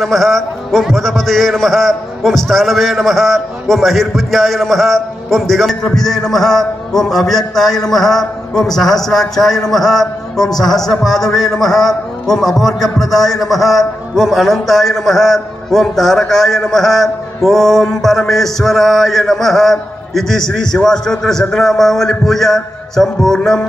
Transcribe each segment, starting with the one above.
नमः ओम भूतपतये नमः ओम स्थानवे नमः ओम अहिर्भुज्ञाय नमः ओम दिगंप्रभिदे नमः ओम अव्यक्ताय नमः ओम सहस्राक्षाय नमः ओम सहस्रपादवे नमः ओम अभोर्गप्रदाय नमः ओम अनंताय नमः ओम तारकाय नमः ओम परमेश्वराय नमः इति श्री शिवाष्टोत्तर शतनामावली पूजा संपूर्णम।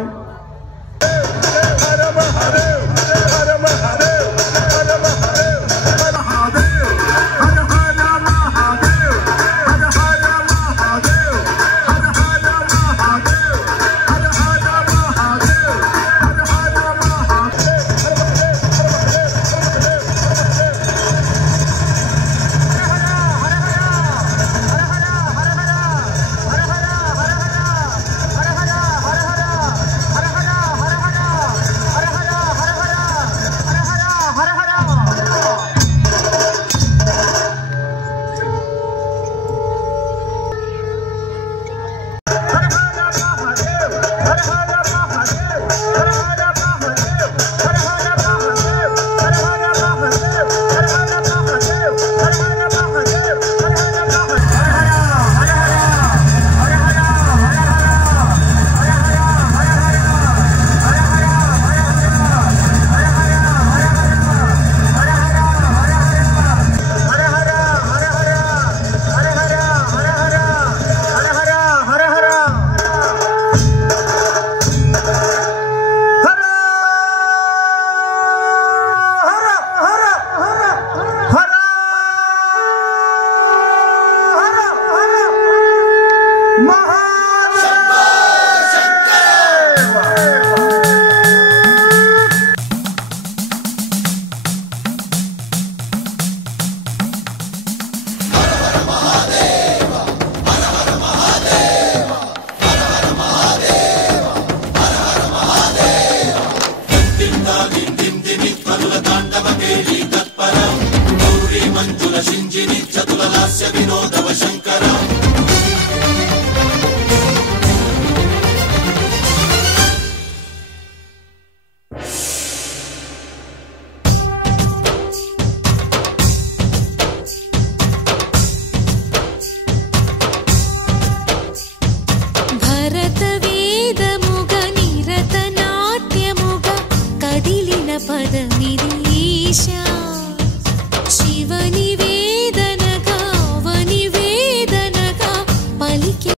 మంజుల సింజిని చతుల లాస్య వినోదవ శంకర